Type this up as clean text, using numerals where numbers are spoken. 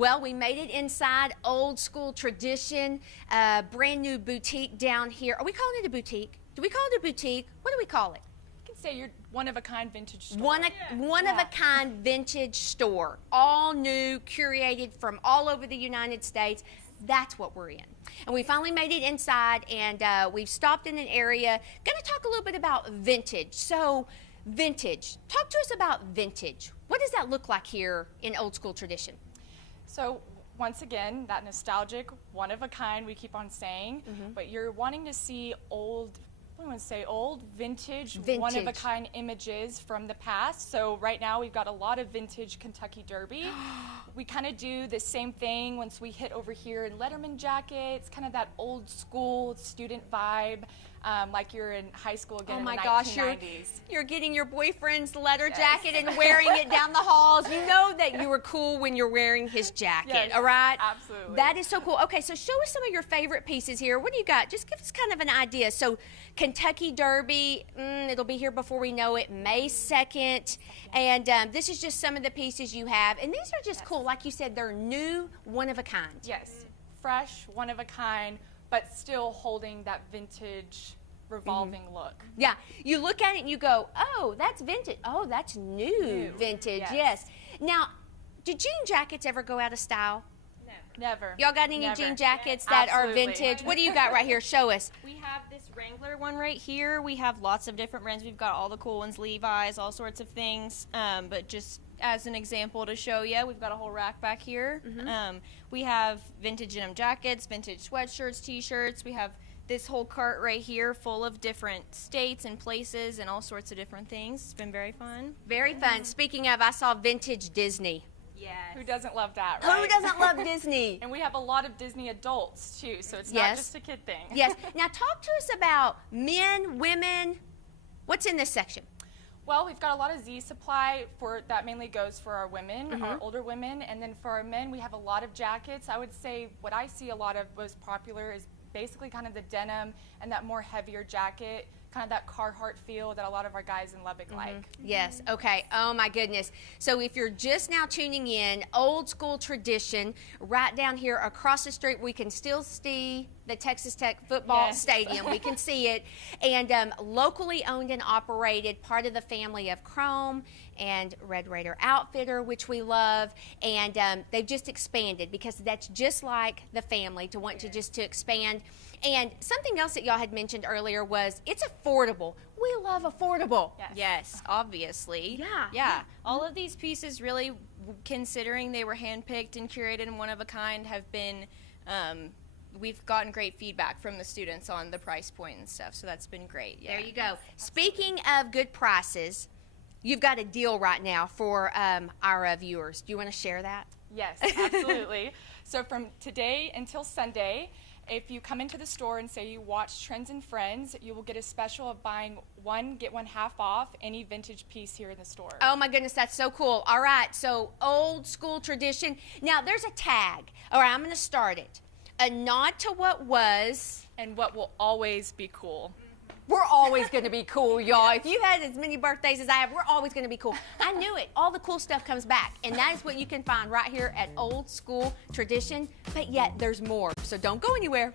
Well, we made it inside Old School Tradition, brand new boutique down here. Are we calling it a boutique? Do we call it a boutique? What do we call it? You can say you're one-of-a-kind vintage store. One-of-a-kind vintage store. All new, curated from all over the United States. That's what we're in. And we finally made it inside, and we've stopped in an area. Going to talk a little bit about vintage. So, vintage. Talk to us about vintage. What does that look like here in Old School Tradition? So once again, that nostalgic, one-of-a-kind we keep on saying, but you're wanting to see old, what do you want to say, old, vintage. One-of-a-kind images from the past. So right now we've got a lot of vintage Kentucky Derby. We kind of do the same thing once we hit over here in Letterman jackets, kind of that old school student vibe, like you're in high school again in the 1990s. Oh my gosh, you're getting your boyfriend's leather jacket and wearing it down the halls. You know that you were cool when you're wearing his jacket, all right? Absolutely. That is so cool. Okay, so show us some of your favorite pieces here. What do you got? Just give us kind of an idea. So Kentucky Derby, it'll be here before we know it, May 2nd. And this is just some of the pieces you have. And these are just cool. Like you said, they're new, one of a kind. Yes, fresh, one of a kind, but still holding that vintage revolving look. Yeah, you look at it and you go, oh, that's vintage. Oh, that's new vintage, yes. Now, do jean jackets ever go out of style? Never. Y'all got any jean jackets that are vintage? What do you got right here? Show us. We have this Wrangler one right here. We have lots of different brands. We've got all the cool ones, Levi's, all sorts of things. But just as an example to show you, we've got a whole rack back here. We have vintage denim jackets, vintage sweatshirts, t-shirts. We have this whole cart right here full of different states and places and all sorts of different things. It's been very fun. Very fun. Speaking of, I saw vintage Disney. Yes. Who doesn't love that, right? Who doesn't love Disney? And we have a lot of Disney adults, too, so it's not just a kid thing. Yes. Now, talk to us about men, women. What's in this section? Well, we've got a lot of Z supply that mainly goes for our women, our older women, and then for our men, we have a lot of jackets. I would say what I see a lot of most popular is basically kind of the denim and that more heavier jacket, kind of that Carhartt feel that a lot of our guys in Lubbock like. Yes, okay. Oh my goodness. So if you're just now tuning in, Old School Tradition, right down here across the street, we can still see the Texas Tech football stadium. We can see it. And locally owned and operated, part of the family of Chrome and Red Raider Outfitter, which we love. And they've just expanded because that's just like the family to want to expand. And something else that y'all had mentioned earlier was it's affordable. We love affordable. Yes, obviously. Yeah. All of these pieces really, considering they were handpicked and curated and one of a kind, have been, we've gotten great feedback from the students on the price point and stuff, so that's been great. Yeah. There you go. Speaking of good prices, you've got a deal right now for our viewers. Do you want to share that? Yes, absolutely. So from today until Sunday, if you come into the store and say you watch Trends and Friends, you will get a special of buying one, get one half off any vintage piece here in the store. Oh my goodness, that's so cool. All right, so Old School Tradition. Now there's a tag. All right, I'm going to start it. A nod to what was. And what will always be cool. We're always going to be cool, y'all. If you had as many birthdays as I have, we're always going to be cool. I knew it. All the cool stuff comes back. And that is what you can find right here at Old School Tradition. But yet, there's more. So don't go anywhere.